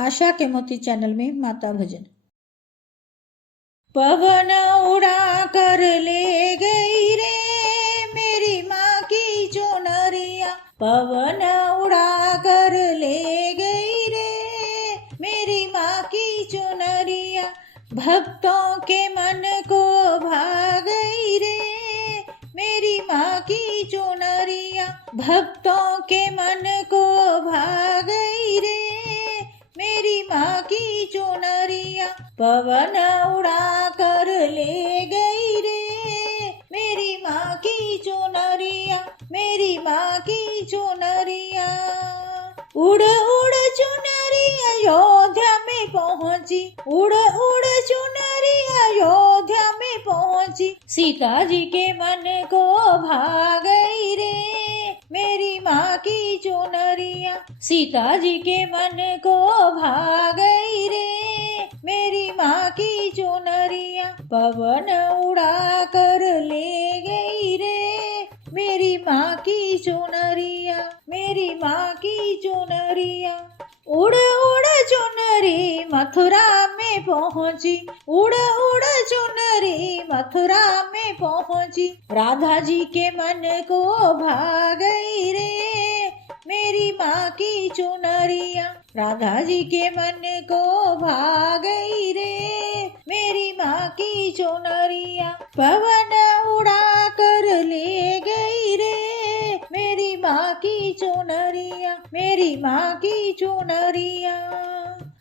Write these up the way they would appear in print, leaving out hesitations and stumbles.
आशा के मोती चैनल में माता भजन। पवन उड़ा कर ले गई रे मेरी माँ की चुनरिया, पवन उड़ा कर ले गई रे मेरी माँ की चुनरिया, भक्तों के मन को भा गई रे मेरी माँ की चुनरिया, भक्तों के मन को भा गई रे मेरी माँ की चुनरिया, पवन उड़ा कर ले गई रे मेरी माँ की चुनरिया, मेरी माँ की चुनरिया। उड़ उड़ चुनरी अयोध्या में पहुँची, उड़ उड़ चुनरी अयोध्या में पहुँची, सीता जी के मन को भा गई रे मेरी माँ की चुनरिया, सीता जी के मन को भा गई रे मेरी माँ की चुनरिया, पवन उड़ा कर ले गई रे मेरी माँ की चुनरिया, मेरी माँ की चुनरिया। उड़ उड़ चुनरी मथुरा में पहुँची, उड़ उड़ चुनरी मथुरा में पहुँची, राधा जी के मन को भा गई रे मेरी माँ की चुनरिया, राधा जी के मन को भा गई रे मेरी माँ की चुनरिया, पवन उड़ा कर ले गई रे मेरी माँ की चुनरिया, मेरी माँ की चुनरिया।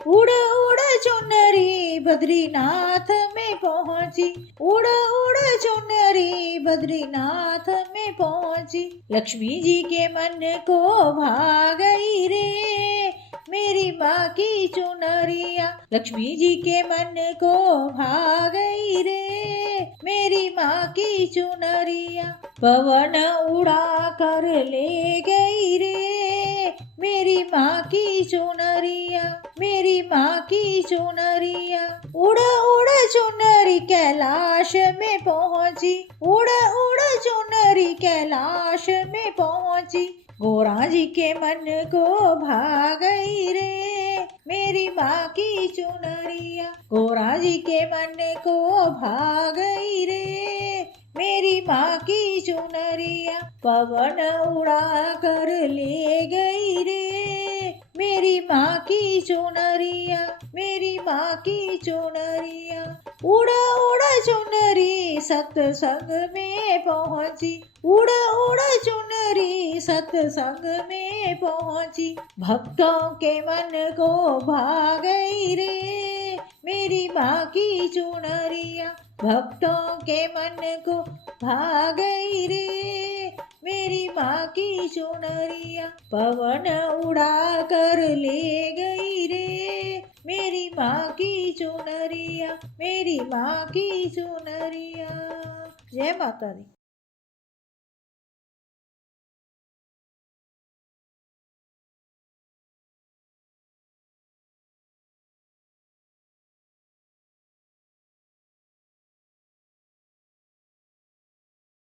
उड़ उड़ चुनरी बद्रीनाथ में पहुँची, उड़ उड़ चुनरी बद्रीनाथ में पहुँची, लक्ष्मी जी के मन को भा गई रे मेरी माँ की चुनरिया, लक्ष्मी जी के मन को भा गई रे मेरी माँ की चुनरिया, पवन उड़ा कर ले गई रे मेरी माँ की चुनरिया, मेरी माँ की चुनरिया। उड़ उड़ चुनरी कैलाश में पहुँची, उड़ उड़ चुनरी कैलाश में पहुँची, गोरा जी के मन को भा गई रे मेरी माँ की चुनरिया, गोरा जी के मन को भा गई रे मेरी माँ की चुनरिया, पवन उड़ा कर ले गई रे मेरी माँ की चुनरिया, मेरी माँ की चुनरिया। उड़ उड़ चुनरी सत्संग में पहुँची, उड़ उड़ चुनरी सत्संग में पहुँची, भक्तों के मन को भा गई रे मेरी माँ की चुनरिया, भक्तों के मन को भा गई रे मेरी माँ की चुनरिया, पवन उड़ा कर ले गई रे मेरी माँ की चुनरिया, मेरी माँ की चुनरिया। जय माता दी।